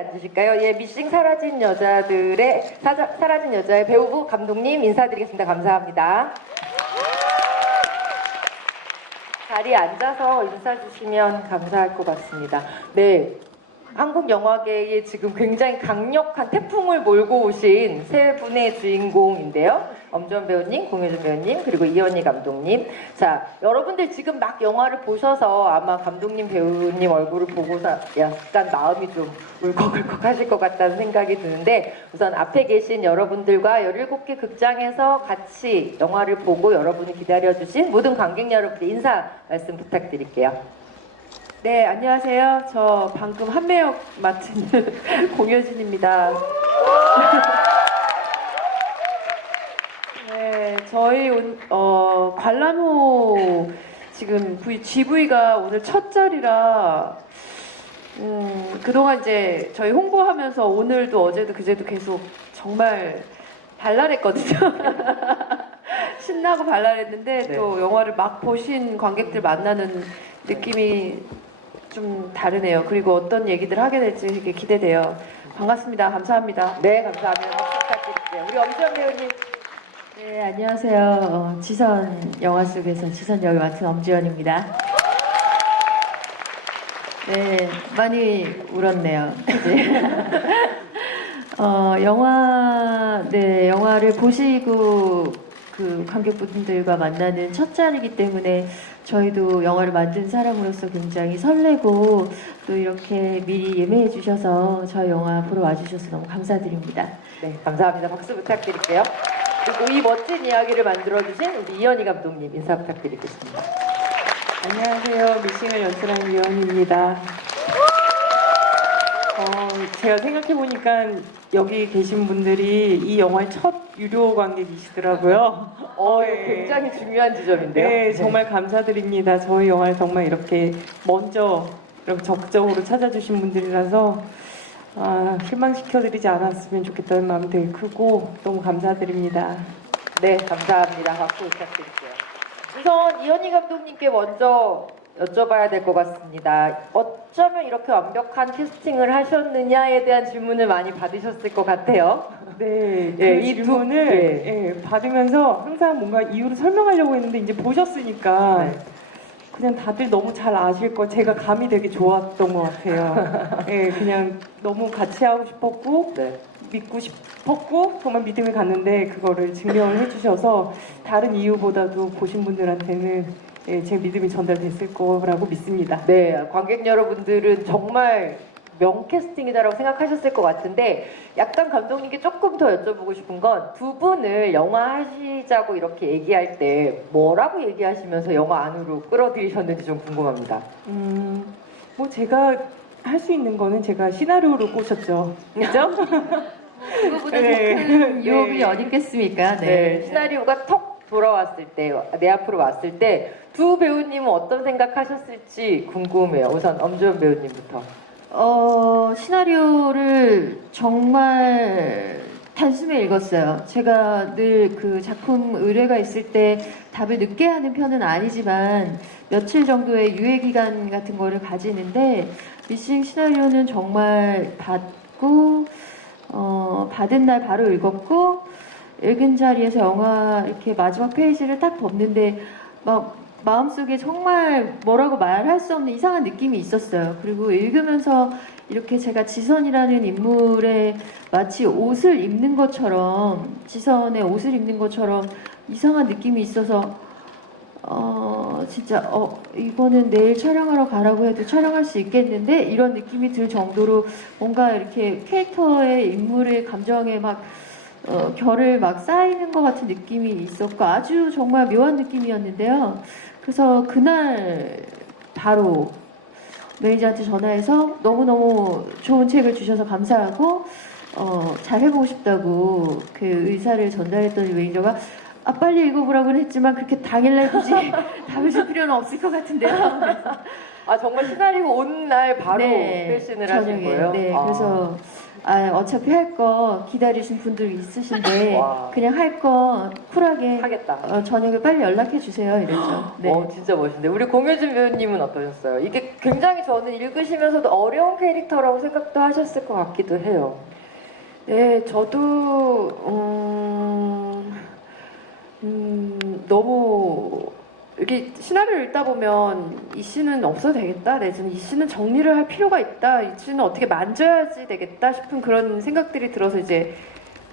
앉으실까요? 예, 미싱 사라진 여자들의 사라진 여자의 배우부 감독님 인사드리겠습니다. 감사합니다. 자리에 앉아서 인사 주시면 감사할 것 같습니다. 네. 한국 영화계에 지금 굉장히 강력한 태풍을 몰고 오신 세 분의 주인공인데요. 엄지원 배우님, 공효준 배우님, 그리고 이현희 감독님. 자, 여러분들 지금 막 영화를 보셔서 아마 감독님, 배우님 얼굴을 보고서 약간 마음이 좀 울컥울컥 하실 것 같다는 생각이 드는데, 우선 앞에 계신 여러분들과 17개 극장에서 같이 영화를 보고 여러분이 기다려주신 모든 관객 여러분들 인사 말씀 부탁드릴게요. 네, 안녕하세요. 저 방금 한매역 맡은 공효진입니다. 네, 저희 관람호 지금 GV가 오늘 첫 자리라 그동안 이제 저희 홍보하면서 오늘도 어제도 그제도 계속 정말 발랄했거든요. 신나고 발랄했는데 네. 또 영화를 막 보신 관객들 만나는 느낌이 좀 다르네요. 그리고 어떤 얘기들 하게 될지 되게 기대돼요. 반갑습니다. 감사합니다. 네, 감사합니다. 박수 부탁드릴게요. 우리 엄지원 배우님. 네, 안녕하세요. 지선 영화 속에서 지선 역을 맡은 엄지원입니다. 네, 많이 울었네요. 네. 영화를 보시고 그 관객분들과 만나는 첫 자리이기 때문에 저희도 영화를 만든 사람으로서 굉장히 설레고 또 이렇게 미리 예매해 주셔서 저희 영화 보러 와주셔서 너무 감사드립니다. 네, 감사합니다. 박수 부탁드릴게요. 그리고 이 멋진 이야기를 만들어주신 우리 이현희 감독님 인사 부탁드리겠습니다. 안녕하세요. 미싱을 연출한 이현희입니다. 제가 생각해보니까 여기 계신 분들이 이 영화의 첫 유료 관객이시더라고요. 네. 굉장히 중요한 지점인데요. 네, 정말 감사드립니다. 저희 영화를 정말 이렇게 먼저 이렇게 적극적으로 찾아주신 분들이라서 실망시켜드리지 않았으면 좋겠다는 마음이 되게 크고 너무 감사드립니다. 네, 감사합니다. 박수 부탁드릴게요. 우선 이현희 감독님께 먼저 여쭤봐야 될 것 같습니다. 어쩌면 이렇게 완벽한 캐스팅을 하셨느냐에 대한 질문을 많이 받으셨을 것 같아요. 네, 예, 그 이 두- 질문을 네. 예, 받으면서 항상 뭔가 이유를 설명하려고 했는데 이제 보셨으니까 네. 그냥 다들 너무 잘 아실 거 제가 감이 되게 좋았던 것 같아요. 예, 그냥 너무 같이 하고 싶었고 네. 믿고 싶었고 정말 믿음이 갔는데 그거를 증명을 해주셔서 다른 이유보다도 보신 분들한테는 예, 제 믿음이 전달됐을 거라고 믿습니다. 네, 관객 여러분들은 정말 명캐스팅이다라고 생각하셨을 것 같은데 약간 감독님께 조금 더 여쭤보고 싶은 건 두 분을 영화 하시자고 이렇게 얘기할 때 뭐라고 얘기하시면서 영화 안으로 끌어들이셨는지 좀 궁금합니다. 뭐 제가 할 수 있는 거는 제가 시나리오를 꼬셨죠. 그죠? 그거보다 네. 더 큰 네. 유혹이 어디 있겠습니까? 네, 시나리오가 턱 돌아왔을 때, 내 앞으로 왔을 때 두 배우님은 어떤 생각하셨을지 궁금해요. 우선 엄지원 배우님부터. 시나리오를 정말 단숨에 읽었어요. 제가 늘 그 작품 의뢰가 있을 때 답을 늦게 하는 편은 아니지만 며칠 정도의 유예 기간 같은 거를 가지는데 미싱 시나리오는 정말 받고 받은 날 바로 읽었고 읽은 자리에서 영화 이렇게 마지막 페이지를 딱 덮는데 막 마음속에 정말 뭐라고 말할 수 없는 이상한 느낌이 있었어요. 그리고 읽으면서 이렇게 제가 지선이라는 인물의 마치 옷을 입는 것처럼 지선의 옷을 입는 것처럼 이상한 느낌이 있어서 진짜 이거는 내일 촬영하러 가라고 해도 촬영할 수 있겠는데 이런 느낌이 들 정도로 뭔가 이렇게 캐릭터의 인물의 감정에 막 결을 막 쌓이는 것 같은 느낌이 있었고 아주 정말 묘한 느낌이었는데요. 그래서 그날 바로 매니저한테 전화해서 너무너무 좋은 책을 주셔서 감사하고 잘 해보고 싶다고 그 의사를 전달했더니 매니저가 빨리 읽어보라고는 했지만 그렇게 당일날 굳이 답을 줄 필요는 없을 것 같은데요. 아, 정말 시나리오 온 날 바로 네, 회신을 하신 저녁에. 거예요? 네, 아. 그래서 어차피 할 거 기다리신 분들 있으신데 와. 그냥 할 거 쿨하게 하겠다. 저녁에 빨리 연락해 주세요 이랬죠. 네. 진짜 멋있는데 우리 공효진 배우님은 어떠셨어요? 이게 굉장히 저는 읽으시면서도 어려운 캐릭터라고 생각도 하셨을 것 같기도 해요. 네, 저도 너무 이렇게 시나리오를 읽다 보면 이 씬은 없어도 되겠다, 내지는 이 씬은 정리를 할 필요가 있다, 이 씬은 어떻게 만져야지 되겠다 싶은 그런 생각들이 들어서 이제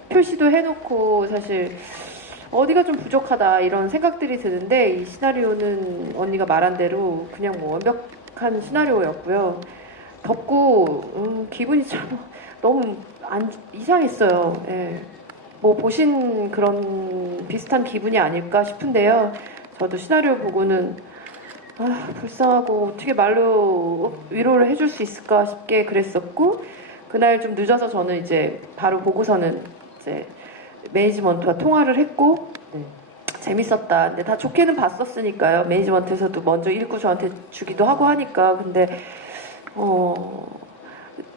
표시도 해놓고 사실 어디가 좀 부족하다 이런 생각들이 드는데 이 시나리오는 언니가 말한 대로 그냥 뭐 완벽한 시나리오였고요. 덥고 기분이 참 너무 이상했어요. 예. 뭐 보신 그런 비슷한 기분이 아닐까 싶은데요. 저도 시나리오 보고는 불쌍하고 어떻게 말로 위로를 해줄 수 있을까 싶게 그랬었고 그날 좀 늦어서 저는 이제 바로 보고서는 이제 매니지먼트와 통화를 했고 재밌었다. 근데 다 좋게는 봤었으니까요. 매니지먼트에서도 먼저 읽고 저한테 주기도 하고 하니까 근데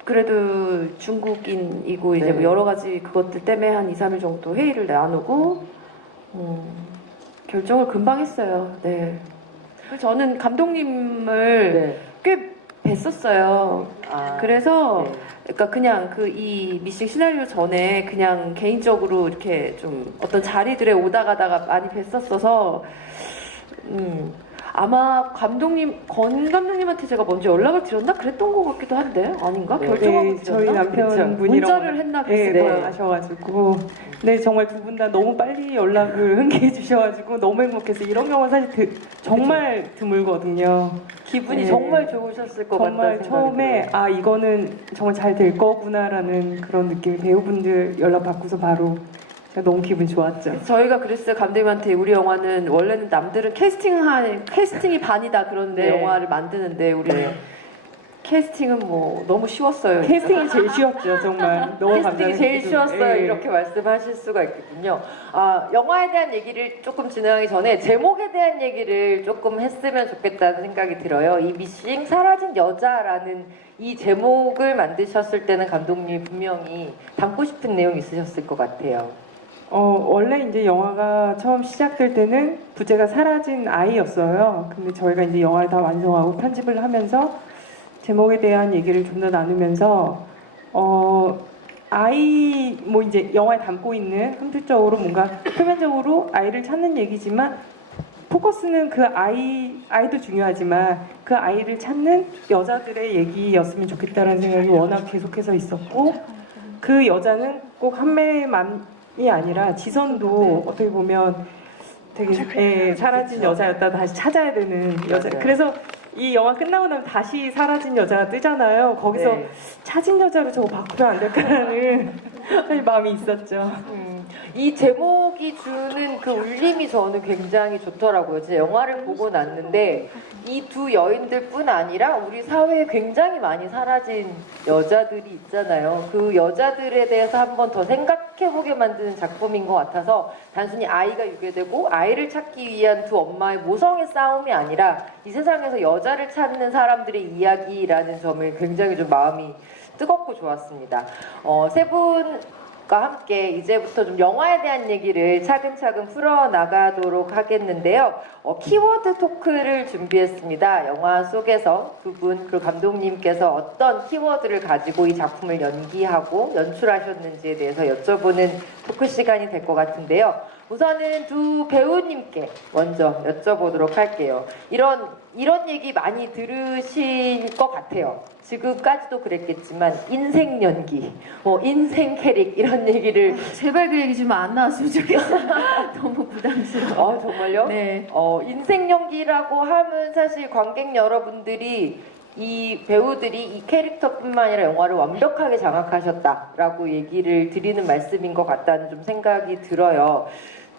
그래도 중국인이고 이제 뭐 여러 가지 그것들 때문에 한 2, 3일 정도 회의를 나누고 결정을 금방 했어요. 네. 그래서 저는 감독님을 네. 꽤 뵀었어요. 그래서 네. 그러니까 그냥 그 이 미싱 시나리오 전에 그냥 개인적으로 이렇게 좀 어떤 자리들에 오다 가다가 많이 뵀었어서 아마 건 감독님한테 제가 먼저 연락을 드렸나 그랬던 것 같기도 한데 아닌가? 네. 결정하고 네, 저희 드렸나? 남편분이랑 문자를 했나 네, 그랬을 거예요. 하셔가지고 네 정말 두 분 다 너무 빨리 연락을 흔쾌히 주셔가지고 너무 행복해서 이런 경우는 사실 정말 드물거든요. 기분이 네. 정말 좋으셨을 것 같다는 정말 생각이 처음에 들어요. 이거는 정말 잘 될 거구나라는 그런 느낌이 배우분들 연락 받고서 바로 제가 너무 기분 좋았죠. 저희가 그랬어요. 감독님한테 우리 영화는 원래는 남들은 캐스팅이 반이다 그런데 네. 영화를 만드는데 우리는 캐스팅은 뭐 너무 쉬웠어요. 캐스팅이 제일 쉬웠죠, 정말. 너무 캐스팅이 감사해요. 제일 쉬웠어요. 예. 이렇게 말씀하실 수가 있겠군요. 영화에 대한 얘기를 조금 진행하기 전에 제목에 대한 얘기를 조금 했으면 좋겠다는 생각이 들어요. 이 미싱 사라진 여자라는 이 제목을 만드셨을 때는 감독님이 분명히 담고 싶은 내용이 있으셨을 것 같아요. 원래 이제 영화가 처음 시작될 때는 부제가 사라진 아이였어요. 근데 저희가 이제 영화를 다 완성하고 편집을 하면서 제목에 대한 얘기를 좀 더 나누면서 아이 뭐 이제 영화에 담고 있는 함축적으로 뭔가 표면적으로 아이를 찾는 얘기지만 포커스는 그 아이도 중요하지만 그 아이를 찾는 여자들의 얘기였으면 좋겠다라는 생각이 워낙 계속해서 있었고 그 여자는 꼭 한매만이 아니라 지선도 어떻게 보면 되게 사라진 여자였다 다시 찾아야 되는 여자. 맞아요. 그래서 이 영화 끝나고 나면 다시 사라진 여자가 뜨잖아요. 거기서 네. 찾은 여자로 저거 바꾸면 안 될까라는 사실 마음이 있었죠. 이 제목이 주는 그 울림이 저는 굉장히 좋더라고요. 제가 영화를 보고 났는데 이 두 여인들뿐 아니라 우리 사회에 굉장히 많이 사라진 여자들이 있잖아요. 그 여자들에 대해서 한 번 더 생각해보게 만드는 작품인 것 같아서 단순히 아이가 유괴되고 아이를 찾기 위한 두 엄마의 모성의 싸움이 아니라 이 세상에서 여자를 찾는 사람들의 이야기라는 점을 굉장히 좀 마음이 뜨겁고 좋았습니다. 세 분과 함께 이제부터 좀 영화에 대한 얘기를 차근차근 풀어나가도록 하겠는데요. 키워드 토크를 준비했습니다. 영화 속에서 두 분, 그리고 감독님께서 어떤 키워드를 가지고 이 작품을 연기하고 연출하셨는지에 대해서 여쭤보는 토크 시간이 될 것 같은데요. 우선은 두 배우님께 먼저 여쭤보도록 할게요. 이런 얘기 많이 들으실 것 같아요. 지금까지도 그랬겠지만 인생 연기, 인생 캐릭 이런 얘기를 제발 그 얘기 좀 안 나왔으면 좋겠어요. 너무 부담스러워. 정말요? 네. 인생 연기라고 하면 사실 관객 여러분들이 이 배우들이 이 캐릭터뿐만 아니라 영화를 완벽하게 장악하셨다라고 얘기를 드리는 말씀인 것 같다는 좀 생각이 들어요.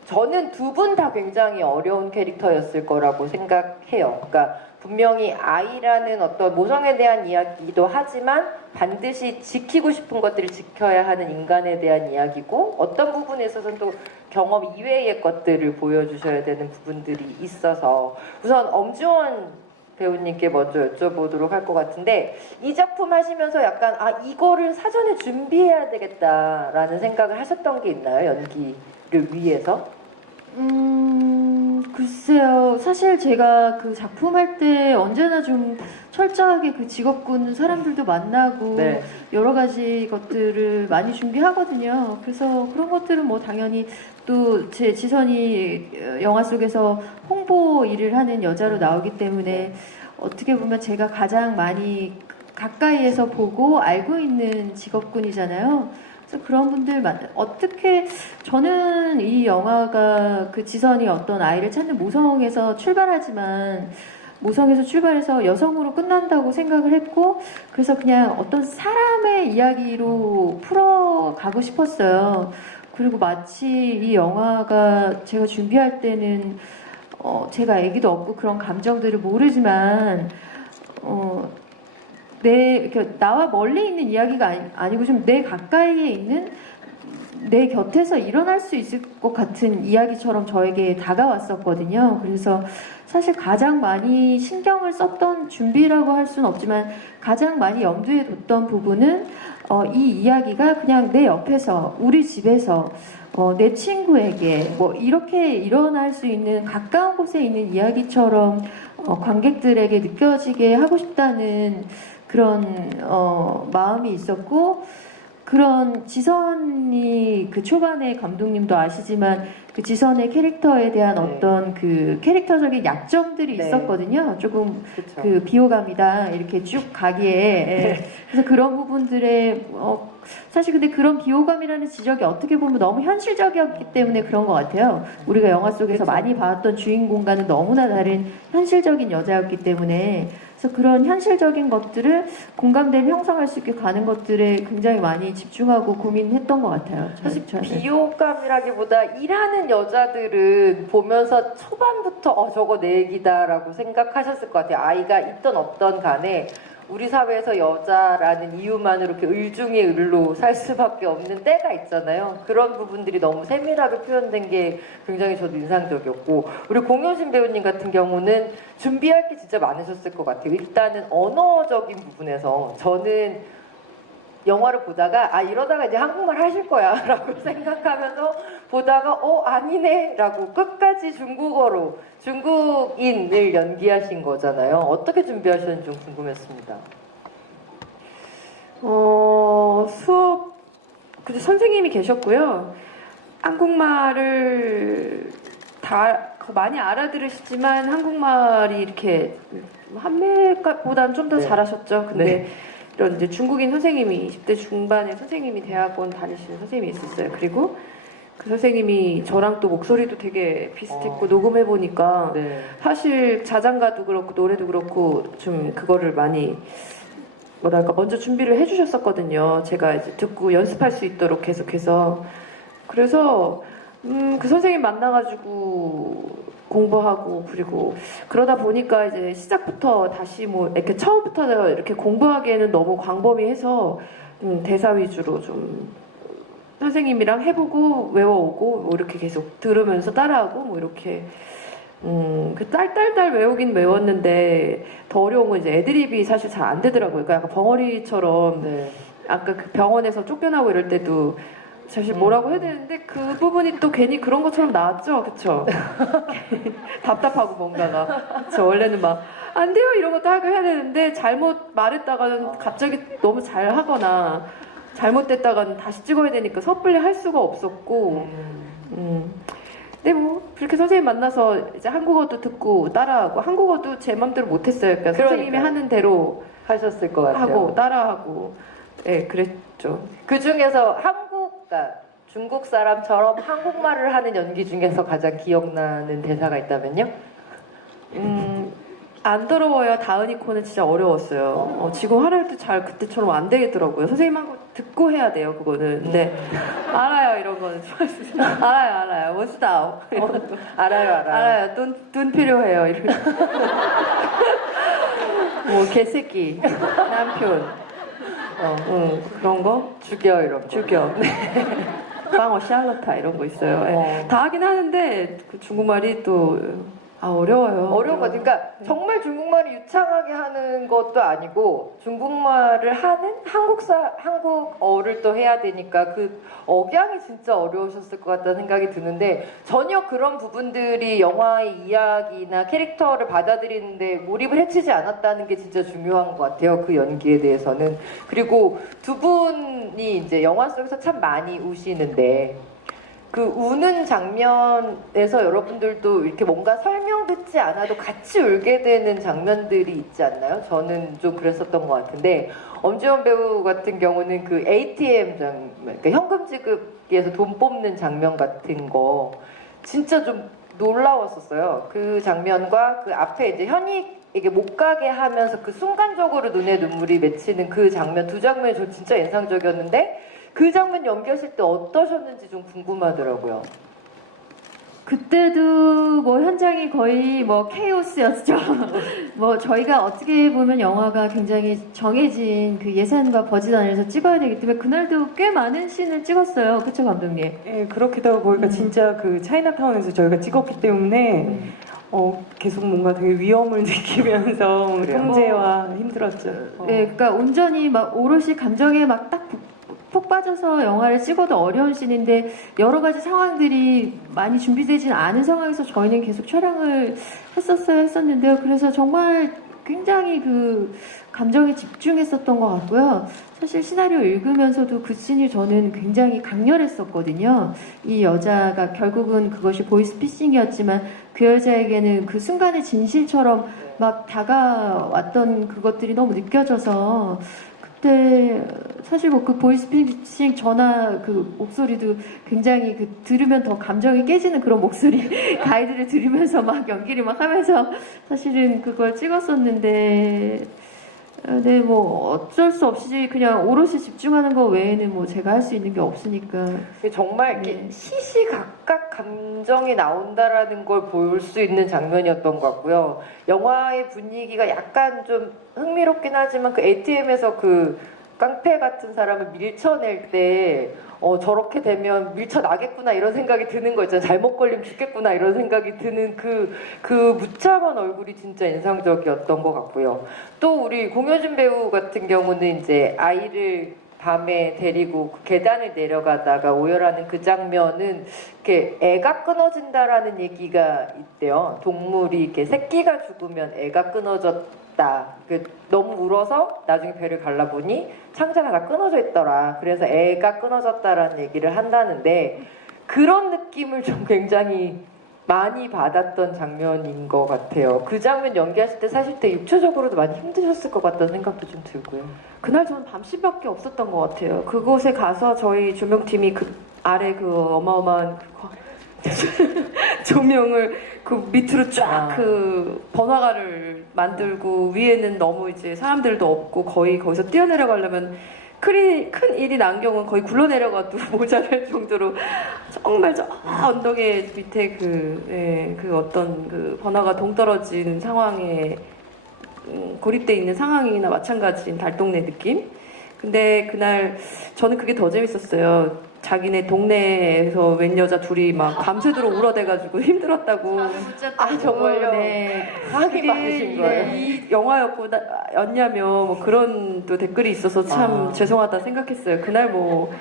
저는 두 분 다 굉장히 어려운 캐릭터였을 거라고 생각해요. 그러니까 분명히 아이라는 어떤 모성에 대한 이야기이기도 하지만 반드시 지키고 싶은 것들을 지켜야 하는 인간에 대한 이야기고 어떤 부분에 있어서는 또 경험 이외의 것들을 보여주셔야 되는 부분들이 있어서 우선 엄지원 배우님께 먼저 여쭤보도록 할 것 같은데 이 작품 하시면서 약간 이거를 사전에 준비해야 되겠다라는 생각을 하셨던 게 있나요? 연기를 위해서? 글쎄요. 사실 제가 그 작품 할 때 언제나 좀 철저하게 그 직업군 사람들도 만나고 네. 여러 가지 것들을 많이 준비하거든요. 그래서 그런 것들은 뭐 당연히 또 제 지선이 영화 속에서 홍보 일을 하는 여자로 나오기 때문에 어떻게 보면 제가 가장 많이 가까이에서 보고 알고 있는 직업군이잖아요. 그래서 그런 분들 어떻게 저는 이 영화가 그 지선이 어떤 아이를 찾는 모성에서 출발하지만 모성에서 출발해서 여성으로 끝난다고 생각을 했고 그래서 그냥 어떤 사람의 이야기로 풀어가고 싶었어요. 그리고 마치 이 영화가 제가 준비할 때는 제가 애기도 없고 그런 감정들을 모르지만 이렇게 나와 멀리 있는 이야기가 아니고 좀 내 가까이에 있는 내 곁에서 일어날 수 있을 것 같은 이야기처럼 저에게 다가왔었거든요. 그래서 사실 가장 많이 신경을 썼던 준비라고 할 수는 없지만 가장 많이 염두에 뒀던 부분은 이 이야기가 그냥 내 옆에서 우리 집에서 내 친구에게 뭐 이렇게 일어날 수 있는 가까운 곳에 있는 이야기처럼 관객들에게 느껴지게 하고 싶다는 그런 마음이 있었고 그런 지선이 그 초반에 감독님도 아시지만 그 지선의 캐릭터에 대한 네. 어떤 그 캐릭터적인 약점들이 네. 있었거든요. 조금 그쵸. 그 비호감이다 이렇게 쭉 가기에 예. 그래서 그런 부분들에 사실 근데 그런 비호감이라는 지적이 어떻게 보면 너무 현실적이었기 때문에 그런 것 같아요. 우리가 영화 속에서 그쵸. 많이 봤던 주인공과는 너무나 다른 현실적인 여자였기 때문에 그래서 그런 현실적인 것들을 공감대를 형성할 수 있게 가는 것들에 굉장히 많이 집중하고 고민했던 것 같아요. 사실 저는. 비호감이라기보다 일하는 여자들은 보면서 초반부터 저거 내 얘기다라고 생각하셨을 것 같아요. 아이가 있던 없던 간에 우리 사회에서 여자라는 이유만으로 이렇게 을중의 을로 살 수밖에 없는 때가 있잖아요. 그런 부분들이 너무 세밀하게 표현된 게 굉장히 저도 인상적이었고 우리 공효진 배우님 같은 경우는 준비할 게 진짜 많으셨을 것 같아요. 일단은 언어적인 부분에서 저는 영화를 보다가 이러다가 이제 한국말 하실 거야 라고 생각하면서 보다가 아니네 라고 끝까지 중국어로 중국인을 연기하신 거잖아요. 어떻게 준비하셨는지 좀 궁금했습니다. 수업 그 선생님이 계셨고요. 한국말을 다 많이 알아들으시지만 한국말이 이렇게 한매보다는 좀 더 네. 잘하셨죠. 근데 네. 이런 이제 중국인 선생님이 20대 중반의 선생님이 대학원 다니시는 선생님이 있었어요. 그리고 그 선생님이 저랑 또 목소리도 되게 비슷했고 녹음해 보니까 네. 사실 자장가도 그렇고 노래도 그렇고 좀 그거를 많이 뭐랄까 먼저 준비를 해주셨었거든요. 제가 이제 듣고 연습할 수 있도록 계속해서 그래서 그 선생님 만나가지고 공부하고 그리고 그러다 보니까 이제 시작부터 다시 뭐 이렇게 처음부터 이렇게 공부하기에는 너무 광범위해서 대사 위주로 좀 선생님이랑 해보고 외워오고 뭐 이렇게 계속 들으면서 따라하고 뭐 이렇게 그 딸딸딸 외우긴 외웠는데 더 어려운 건 이제 애드립이 사실 잘 안 되더라고요. 그러니까 약간 벙어리처럼 네. 아까 그 병원에서 쫓겨나고 이럴 때도 사실 뭐라고 해야 되는데 그 부분이 또 괜히 그런 것처럼 나왔죠, 그쵸? 답답하고 뭔가가 그쵸? 원래는 막 안 돼요 이런 것도 하고 해야 되는데 잘못 말했다가는 갑자기 너무 잘 하거나 잘못됐다가는 다시 찍어야 되니까 섣불리 할 수가 없었고 근데 뭐 그렇게 선생님 만나서 이제 한국어도 듣고 따라하고 한국어도 제 맘대로 못했어요. 그러니까 선생님이 그러니까요. 하는 대로 하셨을 것 같아요. 하고 따라하고 예 그랬죠. 그 중에서 그러니까 중국 사람처럼 한국말을 하는 연기 중에서 가장 기억나는 대사가 있다면요? 안 더러워요. 다은이 코는 진짜 어려웠어요. 지금 하려도 잘 그때처럼 안 되겠더라고요. 선생님하고 듣고 해야 돼요, 그거는. 근데 알아요, 이런 거는. 알아요. 원스다우. 알아요. 돈 필요해요. 이런. 뭐 개새끼, 남편, 그런 거 죽여 이런 거. 죽여. 빵어 샬롯타 이런 거 있어요. 예. 다 하긴 하는데 그 중국말이 또 어려워요. 어려운 거 같아요. 그러니까 정말 중국말을 유창하게 하는 것도 아니고 중국말을 하는 한국어를 또 해야 되니까 그 억양이 진짜 어려우셨을 것 같다는 생각이 드는데 전혀 그런 부분들이 영화의 이야기나 캐릭터를 받아들이는데 몰입을 해치지 않았다는 게 진짜 중요한 것 같아요. 그 연기에 대해서는. 그리고 두 분이 이제 영화 속에서 참 많이 우시는데 그 우는 장면에서 여러분들도 이렇게 뭔가 설명 듣지 않아도 같이 울게 되는 장면들이 있지 않나요? 저는 좀 그랬었던 것 같은데 엄지원 배우 같은 경우는 그 ATM 장면, 그러니까 현금 지급기에서 돈 뽑는 장면 같은 거 진짜 좀 놀라웠었어요. 그 장면과 그 앞에 이제 현익에게 못 가게 하면서 그 순간적으로 눈에 눈물이 맺히는 그 장면 두 장면이 저 진짜 인상적이었는데 그 장면 연기하실 때 어떠셨는지 좀 궁금하더라고요. 그때도 뭐 현장이 거의 뭐 케이오스였죠. 뭐 저희가 어떻게 보면 영화가 굉장히 정해진 그 예산과 버짓 안에서 찍어야 되기 때문에 그날도 꽤 많은 씬을 찍었어요. 그쵸 감독님? 예, 그렇기도 하고 거기가 진짜 그 차이나타운에서 저희가 찍었기 때문에 계속 뭔가 되게 위험을 느끼면서 그래요? 통제와 힘들었죠. 네, 그러니까 온전히 막 오롯이 감정에 막 딱 푹 빠져서 영화를 찍어도 어려운 씬인데 여러 가지 상황들이 많이 준비되진 않은 상황에서 저희는 계속 촬영을 했었는데요. 그래서 정말 굉장히 그 감정에 집중했었던 것 같고요. 사실 시나리오 읽으면서도 그 씬이 저는 굉장히 강렬했었거든요. 이 여자가 결국은 그것이 보이스피싱이었지만 그 여자에게는 그 순간의 진실처럼 막 다가왔던 그것들이 너무 느껴져서 그때 사실 뭐 그 보이스피싱 전화 그 목소리도 굉장히 그 들으면 더 감정이 깨지는 그런 목소리 가이드를 들으면서 막 연기를 막 하면서 사실은 그걸 찍었었는데 네, 뭐 어쩔 수 없이 그냥 오롯이 집중하는 거 외에는 뭐 제가 할 수 있는 게 없으니까. 정말 이렇게 시시각각 감정이 나온다라는 걸 볼 수 있는 장면이었던 것 같고요. 영화의 분위기가 약간 좀 흥미롭긴 하지만 그 ATM에서 그 깡패 같은 사람을 밀쳐낼 때 저렇게 되면 밀쳐나겠구나 이런 생각이 드는 거 있잖아요. 잘못 걸리면 죽겠구나 이런 생각이 드는 그 무참한 얼굴이 진짜 인상적이었던 것 같고요. 또 우리 공효진 배우 같은 경우는 이제 아이를 밤에 데리고 그 계단을 내려가다가 오열하는 그 장면은 이렇게 애가 끊어진다라는 얘기가 있대요. 동물이 이렇게 새끼가 죽으면 애가 끊어졌다. 너무 울어서 나중에 배를 갈라보니 창자가 다 끊어져 있더라. 그래서 애가 끊어졌다라는 얘기를 한다는데 그런 느낌을 좀 굉장히 많이 받았던 장면인 것 같아요. 그 장면 연기하실 때 사실 때 육체적으로도 많이 힘드셨을 것 같다는 생각도 좀 들고요. 그날 저는 밤시밖에 없었던 것 같아요. 그곳에 가서 저희 조명팀이 그 아래 그 어마어마한 조명을 그 밑으로 쫙 그 번화가를 만들고 위에는 너무 이제 사람들도 없고 거의 거기서 뛰어내려가려면 큰 일이 난 경우는 거의 굴러내려가도 모자랄 정도로 정말 저 언덕에 밑에 그 어떤 그 번화가 동떨어진 상황에 고립돼 있는 상황이나 마찬가지인 달동네 느낌. 근데 그날 저는 그게 더 재밌었어요. 자기네 동네에서 웬 여자 둘이 막 밤새도록 울어대가지고 힘들었다고. 아 정말요? 네. 하기 많으신 거예요? 이 영화였냐며 뭐 그런 또 댓글이 있어서 참 죄송하다 생각했어요. 그날 뭐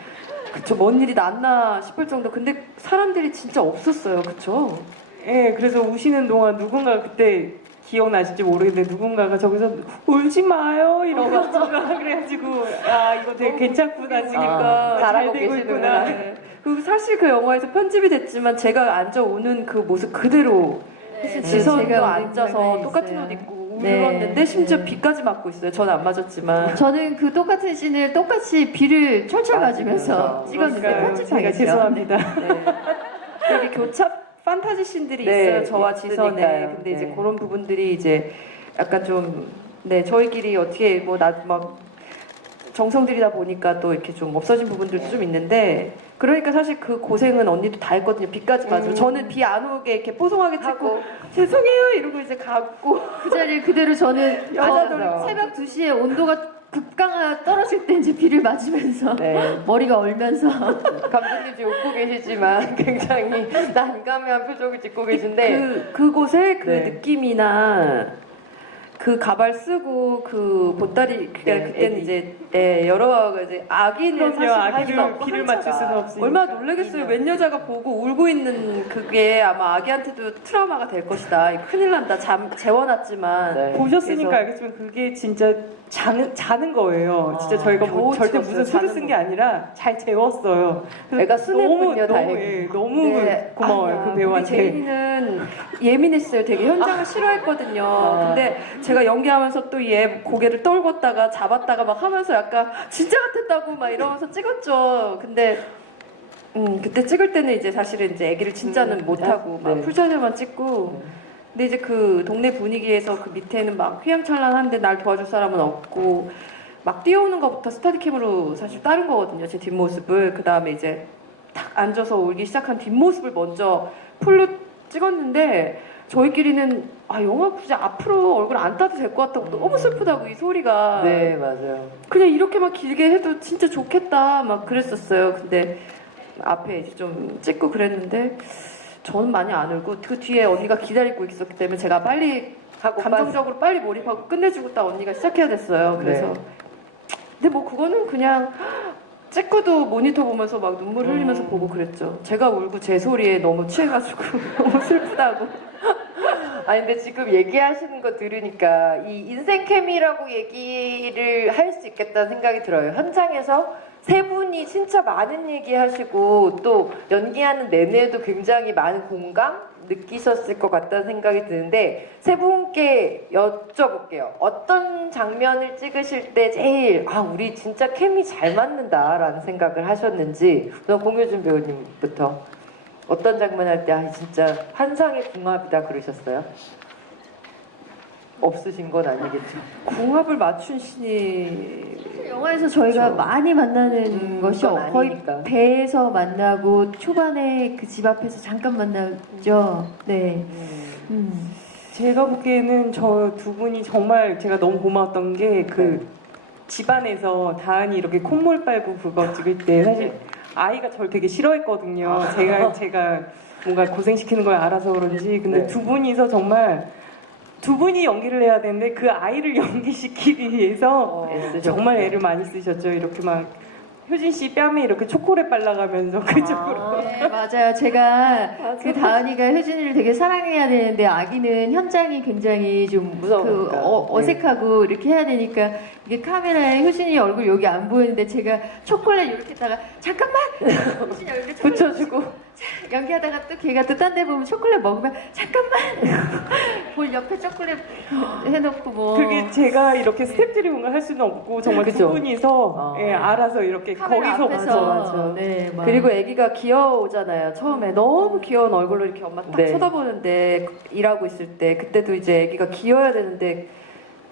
그쵸 뭔 일이 났나 싶을 정도. 근데 사람들이 진짜 없었어요. 그쵸? 예, 그래서 우시는 동안 누군가 그때 기억나실지 모르겠는데 누군가가 저기서 울지 마요 이러가지고 그래가지고 아 이거 되게 괜찮구나 지금 잘 잘하고 되고 계시구나. 있구나. 네. 그리고 사실 그 영화에서 편집이 됐지만 제가 앉아 우는 그 모습 그대로 지선도 제가 우는 앉아서 장면이 똑같은 있어요. 옷 입고 네. 울었는데 심지어 비까지 맞고 있어요. 저는 안 맞았지만. 저는 그 똑같은 씬을 똑같이 비를 철철 맞으면서 맞으면서. 찍었는데 그러니까요. 편집하겠죠. 제가 죄송합니다. 네. 되게 교차 판타지 씬들이 네, 있어요. 저와 지선에. 있으니까요. 근데 이제 네. 그런 부분들이 이제 약간 좀 저희끼리 어떻게 뭐 막 정성 들이다 보니까 또 이렇게 좀 없어진 부분들도 좀 있는데 그러니까 사실 그 고생은 언니도 다 했거든요. 비까지 맞으면 저는 비 안 오게 이렇게 뽀송하게 찍고 하고. 죄송해요 이러고 이제 갔고 그 자리에 그대로 저는 여자들. 새벽 2시에 온도가 급강하 떨어질 때 이제 비를 맞으면서 네. 머리가 얼면서 감독님 지금 웃고 계시지만 굉장히 난감한 표정을 짓고 계신데 그곳에 그 네. 느낌이나 그 가발 쓰고 그 보따리 그러니까 네, 그때는 애기. 이제 여러 이제 아기는 사실 할 아기를 수가 없고 비를 한자가. 맞출 수는 없으니까. 얼마나 놀라겠어요. 웬 여자가 보고 울고 있는 그게 아마 아기한테도 트라우마가 될 것이다. 큰일 난다. 재워놨지만 네. 보셨으니까 그래서- 알겠지만 그게 진짜 자는 거예요. 진짜 저희가 뭐 겨우 절대 찍었어요. 무슨 수를 자는 쓴 게 아니라 잘 재웠어요. 그래서 애가 순했군요, 다행히. 예, 너무 네. 고마워요 아, 그 우리 배우한테. 제인이는 예민했어요. 되게 현장을 싫어했거든요. 아. 근데 제가 연기하면서 또 얘 고개를 떨궜다가 잡았다가 막 하면서 약간 진짜 같았다고 막 이러면서 찍었죠. 근데 그때 찍을 때는 이제 사실은 이제 아기를 진짜는 못 하고 막 네. 풀샷에만 찍고. 근데 이제 그 동네 분위기에서 그 밑에는 막 휘황찬란한데 날 도와줄 사람은 없고 막 뛰어오는 것부터 스타디캠으로 사실 따른 거거든요. 제 뒷모습을. 그 다음에 이제 탁 앉아서 울기 시작한 뒷모습을 먼저 풀로 찍었는데 저희끼리는 아 영화 굳이 앞으로 얼굴 안 따도 될 것 같다고 너무 슬프다고 이 소리가 네, 맞아요. 그냥 이렇게만 길게 해도 진짜 좋겠다 막 그랬었어요. 근데 앞에 이제 좀 찍고 그랬는데 저는 많이 안 울고 그 뒤에 언니가 기다리고 있었기 때문에 제가 빨리 하고 감정적으로 빨리 몰입하고 끝내주고 딱 언니가 시작해야 됐어요. 그래서 네. 근데 뭐 그거는 그냥 찍고도 모니터 보면서 막 눈물 흘리면서 보고 그랬죠. 제가 울고 제 소리에 너무 취해가지고 너무 슬프다고. 아니 근데 지금 얘기하시는 거 들으니까 이 인생 케미라고 얘기를 할 수 있겠다는 생각이 들어요. 현장에서 세 분이 진짜 많은 얘기하시고 또 연기하는 내내도 굉장히 많은 공감 느끼셨을 것 같다는 생각이 드는데 세 분께 여쭤볼게요. 어떤 장면을 찍으실 때 제일 아 우리 진짜 케미 잘 맞는다라는 생각을 하셨는지 우선 공효준 배우님부터 어떤 장면 할 때 아 진짜 환상의 궁합이다 그러셨어요? 없으신 건 아니겠죠? 궁합을 맞춘 신이 영화에서 저희가 그렇죠. 많이 만나는 것이 그건 거의 아니니까. 배에서 만나고 초반에 그 집 앞에서 잠깐 만나죠. 네. 제가 보기에는 저 두 분이 정말 제가 너무 고마웠던 게 그 집안에서 다은이 이렇게 콧물 빨고 그거 찍을 때 사실 아이가 저를 되게 싫어했거든요. 제가 뭔가 고생시키는 걸 알아서 그런지 근데 네. 두 분이서 정말 두 분이 연기를 해야 되는데 그 아이를 연기시키기 위해서 애쓰셨군요. 정말 애를 많이 쓰셨죠. 이렇게 막 효진 씨 뺨에 이렇게 초콜릿 발라가면서 그쪽으로 네, 맞아요. 제가 그 다은이가 효진이를 되게 사랑해야 되는데 아기는 현장이 굉장히 좀 무서우니까. 어색하고 이렇게 해야 되니까 이게 카메라에 효진이 얼굴 여기 안 보이는데 제가 초콜릿 이렇게 다가 잠깐만 효진이 얼굴 초콜릿 붙여주고 연기하다가 또 걔가 또 딴 데 보면 초콜릿 먹으면 잠깐만 볼 옆에 초콜릿 해놓고 뭐 그게 제가 이렇게 스태프들이 뭔가 할 수는 없고 정말 그죠? 두 분이서 어. 예, 알아서 이렇게 카메라 거기서 앞에서 맞아. 네, 막. 그리고 아기가 귀여우잖아요. 처음에 너무 귀여운 얼굴로 이렇게 엄마 딱 네. 쳐다보는데 일하고 있을 때 그때도 이제 아기가 귀여워야 되는데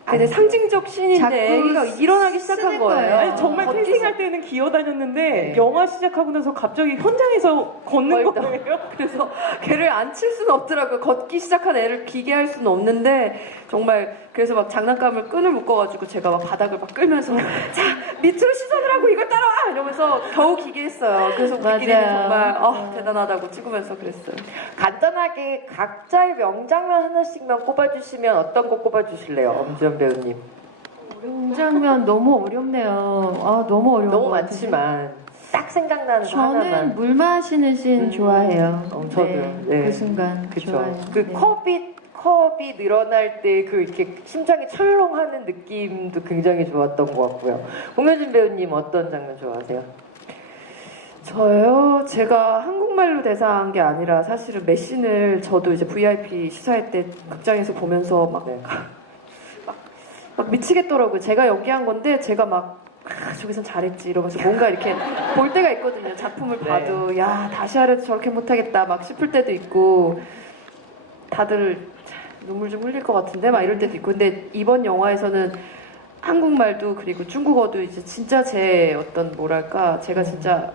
근데 상징적 씬인데 자꾸 아기가 일어나기 시작한 쓰는 거예요. 거예요. 아니 정말 걷기 캐스팅할 때는 기어다녔는데 네. 영화 시작하고 나서 갑자기 현장에서 걷는 멀다. 거예요. 그래서 걔를 안 칠 수는 없더라고요. 걷기 시작한 애를 기게 할 수는 없는데 정말 그래서 막 장난감을 끈을 묶어가지고 제가 막 바닥을 막 끌면서 자 밑으로 시선을 하고 이걸 따라와 이러면서 겨우 기게 했어요. 그래서 우리끼리는 맞아요. 정말 대단하다고 찍으면서 그랬어요. 간단하게 각자의 명장면 하나씩만 꼽아주시면 어떤 거 꼽아주실래요? 엄지원 배우님. 명장면 너무 어렵네요. 아 너무 어려운 너무 것 같아요. 많지만 딱 생각나는 거 저는 하나만. 물 마시는 씬 좋아해요. 저도요. 네. 그 순간 그쵸. 좋아요. 그 네. 컵이 늘어날 때 그 이렇게 심장이 철렁하는 느낌도 굉장히 좋았던 것 같고요. 공효진 배우님 어떤 장면 좋아하세요? 저요? 제가 한국말로 대사한 게 아니라 사실은 메신을 저도 이제 VIP 시사회 때 극장에서 보면서 네. 막 미치겠더라고요. 제가 연기한 건데 제가 막 저기선 잘했지 이러면서 뭔가 이렇게 볼 때가 있거든요. 작품을 네. 봐도 야 다시 하려도 저렇게 못하겠다 막 싶을 때도 있고 다들 눈물 좀 흘릴 것 같은데 막 이럴 때도 있고 근데 이번 영화에서는 한국말도 그리고 중국어도 이제 진짜 제 어떤 뭐랄까 제가 진짜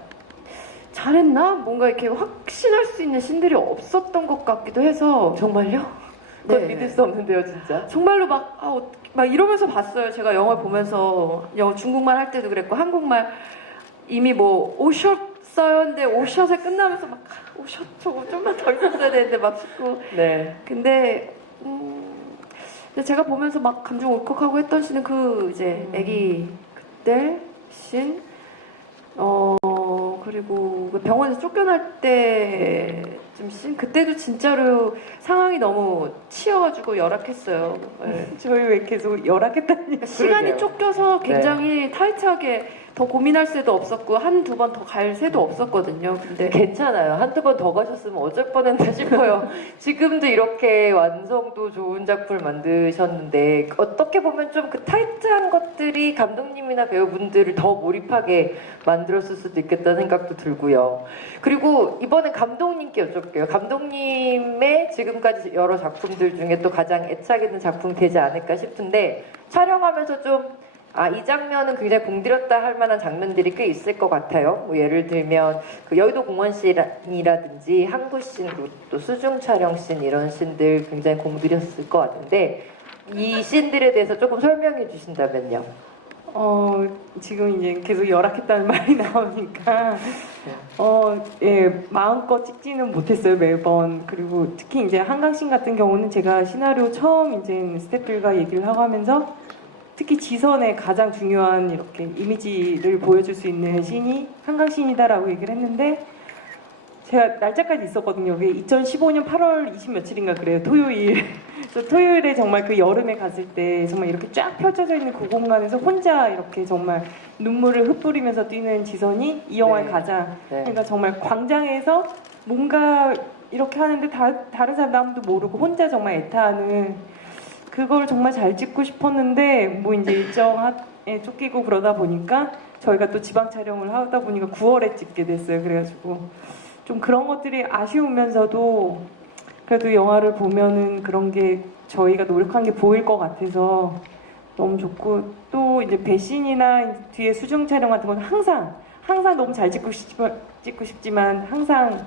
잘했나? 뭔가 이렇게 확신할 수 있는 신들이 없었던 것 같기도 해서 정말요? 그건 네. 믿을 수 없는데요, 진짜. 정말로 막 이러면서 봤어요. 제가 영화 보면서 중국말 할 때도 그랬고 한국말 이미 뭐 오셨어요. 근데 오셔서 끝나면서 막 오셨 저거 좀만 더 있었어야 되는데 막 싶고 네. 근데 제가 보면서 막 감정 울컥하고 했던 씬은 그 이제 아기 그때 씬 그리고 그 병원에서 쫓겨날 때 좀 씬 그때도 진짜로 상황이 너무 치여가지고 열악했어요. 네. 저희 왜 계속 열악했다니. 그러니까 시간이 그러게요. 쫓겨서 굉장히 타이트하게 더 고민할 새도 없었고 한두 번 더 갈 새도 없었거든요. 근데 괜찮아요. 한두 번 더 가셨으면 어쩔 뻔했나 싶어요. 지금도 이렇게 완성도 좋은 작품을 만드셨는데 어떻게 보면 좀 그 타이트한 것들이 감독님이나 배우분들을 더 몰입하게 만들었을 수도 있겠다는 생각도 들고요. 그리고 이번엔 감독님께 여쭤볼게요. 감독님의 지금까지 여러 작품들 중에 또 가장 애착 있는 작품이 되지 않을까 싶은데 촬영하면서 좀 이 장면은 굉장히 공들였다 할 만한 장면들이 꽤 있을 것 같아요. 뭐 예를 들면 그 여의도 공원씬이라든지 항구 씬, 그리고 또 수중 촬영 씬 이런 씬들 굉장히 공들였을 것 같은데 이 씬들에 대해서 조금 설명해 주신다면요. 지금 이제 계속 열악했다는 말이 나오니까 예, 마음껏 찍지는 못했어요 매번. 그리고 특히 이제 한강씬 같은 경우는 제가 시나리오 처음 이제 스태프들과 얘기를 하고 하면서 특히 지선의 가장 중요한 이렇게 이미지를 보여줄 수 있는 씬이 한강씬이다라고 얘기를 했는데 제가 날짜까지 있었거든요. 그게 2015년 8월 20 며칠인가 그래요. 토요일. 그래서 토요일에 정말 그 여름에 갔을 때 정말 이렇게 쫙 펼쳐져 있는 그 공간에서 혼자 이렇게 정말 눈물을 흩뿌리면서 뛰는 지선이 이 영화의 네. 가장 네. 그러니까 정말 광장에서 뭔가 이렇게 하는데 다른 사람 아무도 모르고 혼자 정말 애타하는 그걸 정말 잘 찍고 싶었는데 뭐 이제 일정에 쫓기고 그러다 보니까 저희가 또 지방 촬영을 하다 보니까 9월에 찍게 됐어요. 그래가지고 좀 그런 것들이 아쉬우면서도 그래도 영화를 보면은 그런 게 저희가 노력한 게 보일 것 같아서 너무 좋고 또 이제 배신이나 뒤에 수중 촬영 같은 건 항상 너무 잘 찍고 싶지만 항상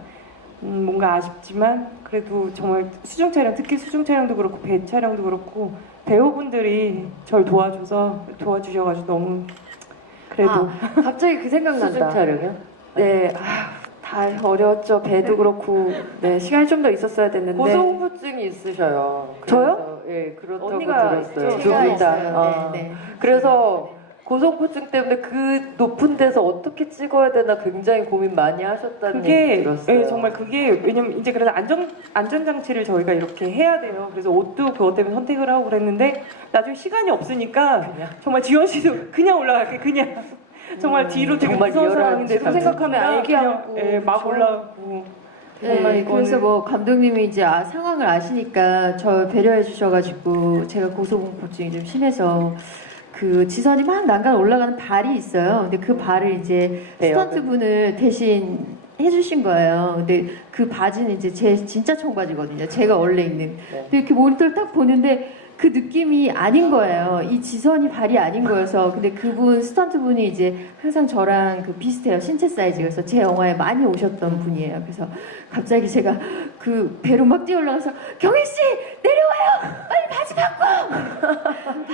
뭔가 아쉽지만 그래도 정말 수중 촬영 특히 수중 촬영도 그렇고 배 촬영도 그렇고 배우분들이 저를 도와주셔가지고 너무 그래도 갑자기 그 생각난다. 수중 촬영이요? 네, 다 어려웠죠. 배도 그렇고, 네, 시간이 좀 더 있었어야 됐는데. 고소공포증이 있으셔요. 저요? 예, 그렇다고 언니가 들었어요. 있죠. 두 제가 분 다. 있어요. 네, 네. 그래서 고소공포증 때문에 그 높은 데서 어떻게 찍어야 되나 굉장히 고민 많이 하셨다는 얘기 그게 들었어요. 예, 정말 그게 왜냐면 이제 그래서 안전장치를 저희가 이렇게 해야 돼요. 그래서 옷도 그것 때문에 선택을 하고 그랬는데 나중에 시간이 없으니까 그냥. 정말 지원 씨도 그냥 올라갈게 그냥 정말 뒤로 되게 정말 무서운 리얼한 상황인데도 감정. 생각하면 알게 그냥, 하고 예, 막 그렇죠. 올라가고 정말 네, 이거는 그래서 뭐 감독님이 이제 상황을 아시니까 저 배려해 주셔가지고 제가 고소공포증이 좀 심해서 그 지선이 막 난간 올라가는 발이 있어요. 근데 그 발을 이제 네, 스턴트 분을 대신 해주신 거예요. 근데 그 바지는 이제 제 진짜 청바지거든요. 제가 원래 입는. 네. 근데 이렇게 모니터를 딱 보는데 그 느낌이 아닌 거예요. 이 지선이 발이 아닌 거여서. 근데 그분 스턴트 분이 이제 항상 저랑 그 비슷해요. 신체 사이즈가. 그래서 제 영화에 많이 오셨던 분이에요. 그래서 갑자기 제가 그 배로 막 뛰어 올라가서 경희 씨 내려와요. 빨리 바지 바꿔.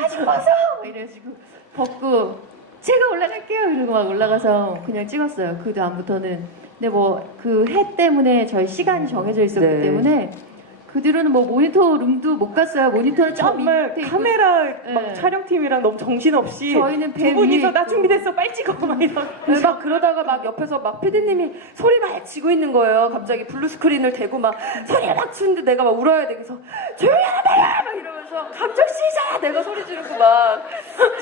바지 벗어. 이래가지고 벗고 제가 올라갈게요. 이러고 막 올라가서 그냥 찍었어요. 그 다음부터는. 근데 뭐 그 해 때문에 저희 시간이 정해져 있었기 네. 때문에 그 뒤로는 뭐 모니터 룸도 못 갔어요. 모니터는 저 정말 밑에 있고. 카메라 막 네. 촬영팀이랑 너무 정신없이 저희는 배 두 분이서 위에 나 준비됐어 빨리 찍어 막 이러고 네, 막 그러다가 막 옆에서 막 PD님이 소리 막 지고 있는 거예요. 갑자기 블루 스크린을 대고 막 소리를 막 치는데 내가 막 울어야 돼. 그래서 조용히 하라 말이야! 막 이러면서 감정 시작! 내가 소리 지르고 막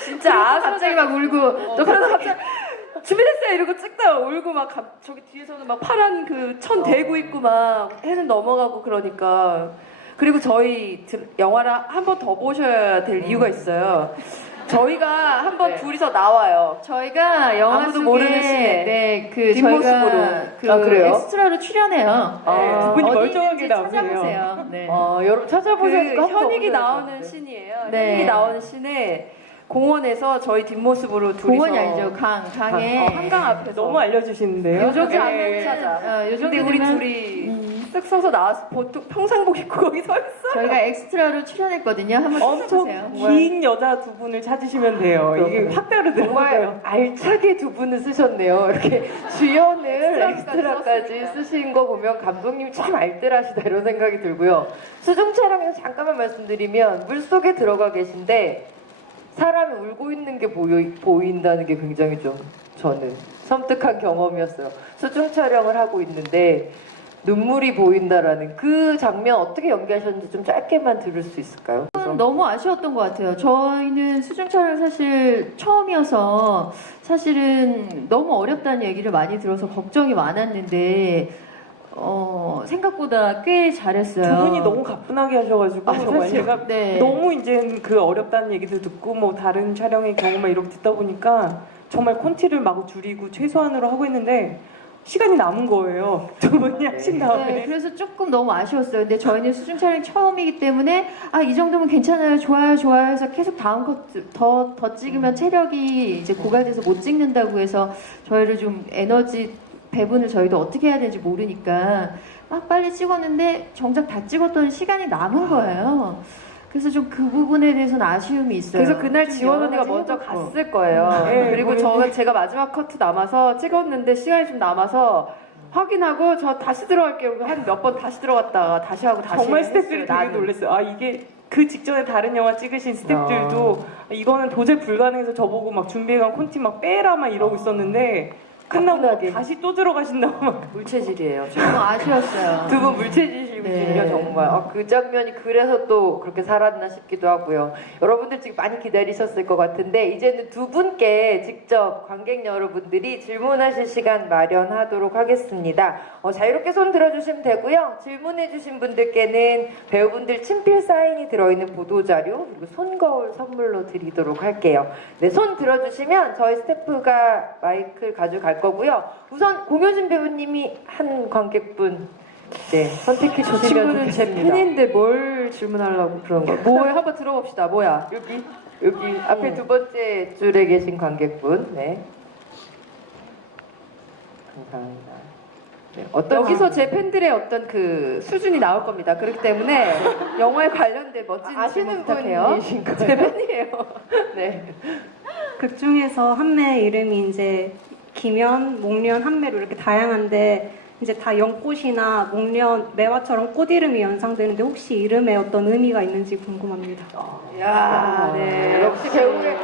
진짜 갑자기 막 울고 또 그러다 갑자기 준비됐어요 이러고 찍다가 울고 막 저기 뒤에서는 막 파란 그 천 대고 있고 막 해는 넘어가고 그러니까 그리고 저희 영화를 한 번 더 보셔야 될 이유가 있어요. 저희가 한 번 네. 둘이서 나와요. 저희가 영화 아무도 속에 모르는 시에 네, 그 뒷모습으로. 저희가 그 아, 그래요? 엑스트라로 출연해요. 아, 두 분이 어디 멀쩡하게 있는지 나오세요. 찾아보세요. 네. 여러분 그 찾아보세요. 현익이 나오는 씬이에요. 네. 현익이 나오는 씬에 공원에서 저희 뒷모습으로 둘이서 공원이 아니죠. 강에 한강 앞에서 너무 알려주시는데요. 요 정도 네. 되면 요 정도 근데 우리 되면 둘이 쓱 서서 나와서 보통 평상복 입고 거기 서 있어. 저희가 엑스트라로 출연했거든요. 한번 엄청 찾아보세요. 긴 여자 두 분을 찾으시면 돼요. 이게 확 다르더라고요. 정말 알차게 두 분을 쓰셨네요. 이렇게 주연을 엑스트라까지 쓰신 거 보면 감독님이 참 알뜰하시다 이런 생각이 들고요. 수중 촬영에서 잠깐만 말씀드리면 물속에 들어가 계신데 사람이 울고 있는 게 보인다는 게 굉장히 좀 저는 섬뜩한 경험이었어요. 수중 촬영을 하고 있는데 눈물이 보인다라는 그 장면 어떻게 연기하셨는지 좀 짧게만 들을 수 있을까요? 너무 아쉬웠던 것 같아요. 저희는 수중 촬영 사실 처음이어서 사실은 너무 어렵다는 얘기를 많이 들어서 걱정이 많았는데 생각보다 꽤 잘했어요. 두 분이 너무 가뿐하게 하셔가지고 정말요? 사실 제가 네. 너무 이제 그 어렵다는 얘기도 듣고 뭐 다른 촬영의 경우만 이렇게 듣다 보니까 정말 콘티를 마구 줄이고 최소한으로 하고 있는데 시간이 남은 거예요. 두 분이 하신 다음에. 네, 그래서 조금 너무 아쉬웠어요. 근데 저희는 수중 촬영 처음이기 때문에 이 정도면 괜찮아요, 좋아요, 좋아요 해서 계속 다음 컷 더 찍으면 체력이 이제 고갈돼서 못 찍는다고 해서 저희를 좀 에너지 배분을 저희도 어떻게 해야 되는지 모르니까 막 빨리 찍었는데 정작 다 찍었더니 시간이 남은 거예요. 그래서 좀 그 부분에 대해서는 아쉬움이 있어요. 그래서 그날 좀 지원 여러 언니가 가지 먼저 해봤고. 갔을 거예요. 네, 그리고 제가 마지막 커트 남아서 찍었는데 시간이 좀 남아서 확인하고 저 다시 들어갈게요. 한 몇 번 다시 들어갔다가 다시 하고 다시 정말 했어요, 스태프들이 되게 나는. 놀랐어요. 이게 그 직전에 다른 영화 찍으신 스태프들도 이거는 도저히 불가능해서 저보고 막 준비해간 콘티 막 빼라 막 이러고 있었는데 끝나고 가뿐하게. 다시 또 들어가신다고 막 물체질이에요. 너무 아쉬웠어요. 두 분 물체지시군요 네. 정말. 그 장면이 그래서 또 그렇게 살았나 싶기도 하고요. 여러분들 지금 많이 기다리셨을 것 같은데 이제는 두 분께 직접 관객 여러분들이 질문하실 시간 마련하도록 하겠습니다. 자유롭게 손 들어주시면 되고요. 질문해주신 분들께는 배우분들 친필 사인이 들어있는 보도자료 그리고 손거울 선물로 드리도록 할게요. 네, 손 들어주시면 저희 스태프가 마이크를 가져갈 거고요. 우선 공효진 배우님이 한 관객분 선택해 저 주시면 친구는 제 좋겠습니다. 팬인데 뭘 질문하려고 그런 거야? 뭐에 한번 들어봅시다. 뭐야? 여기 앞에 두 번째 줄에 계신 관객분. 네. 감사합니다. 네, 여기서 제 팬들의 어떤 그 수준이 나올 겁니다. 그렇기 때문에 영화에 관련된 멋진 질문 아시는 부탁해요. 분이신 거예요? 제 팬이에요. 네. 극 중에서 한매 이름이 이제 기면, 목련, 한매로 이렇게 다양한데 이제 다 연꽃이나 목련, 매화처럼 꽃 이름이 연상되는데 혹시 이름에 어떤 의미가 있는지 궁금합니다. 야, 네. 역시 배우의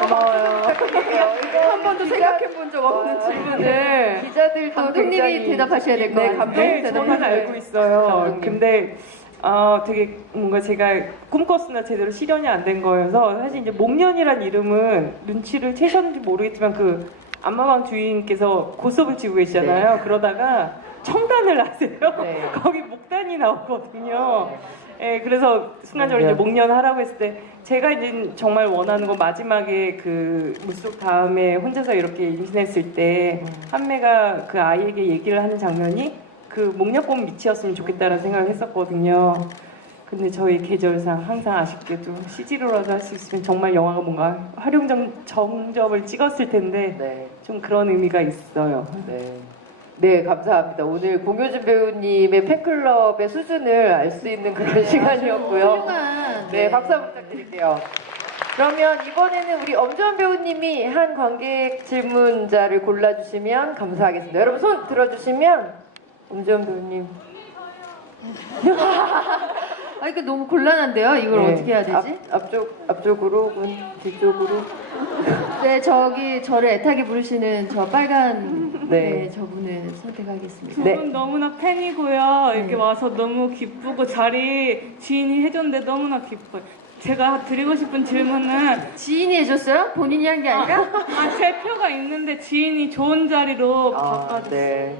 고마워요. 이거 한 번도 생각해 본 적 없는 질문을 기자들도 감독님이 굉장히 대답하셔야 될 것 네, 같아요. 감독님 네, 저는 대답을 알고 있어요. 감독님. 근데 되게 뭔가 제가 꿈꿨으나 제대로 실현이 안 된 거여서 사실 이제 목련이란 이름은 눈치를 채셨는지 모르겠지만 그 안마방 주인께서 고스톱을 치고 계시잖아요. 그러다가 청단을 하세요. 네. 거기 목단이 나오거든요. 예, 그래서 순간적으로 이제 목련. 목련 하라고 했을 때 제가 이제 정말 원하는 건 마지막에 그 물속 다음에 혼자서 이렇게 임신했을 때 한매가 그 아이에게 얘기를 하는 장면이 그 목련꽃 밑이었으면 좋겠다라는 생각을 했었거든요. 근데 저희 계절상 항상 아쉽게도 CG로라도 할 수 있으면 정말 영화가 뭔가 정점을 찍었을 텐데 네. 좀 그런 의미가 있어요. 네. 네, 감사합니다. 오늘 공효진 배우님의 팬클럽의 수준을 알 수 있는 그런 시간이었고요. 훌륭한. 네, 박수 한번 부탁드릴게요. 그러면 이번에는 우리 엄주환 배우님이 한 관객 질문자를 골라주시면 감사하겠습니다. 여러분 손 들어주시면 엄주환 배우님. 이거 너무 곤란한데요. 이걸 네, 어떻게 해야 되지? 앞쪽으로, 뒤쪽으로. 네, 저기 저를 애타게 부르시는 저 빨간 네. 저분을 선택하겠습니다. 네. 두 분 너무나 팬이고요. 이렇게 네. 와서 너무 기쁘고 자리 지인이 해줬는데 너무나 기뻐요. 제가 드리고 싶은 질문은 지인이 해줬어요? 본인이 한 게 아니라? 제 표가 있는데 지인이 좋은 자리로 아, 바꿔줬어요. 네.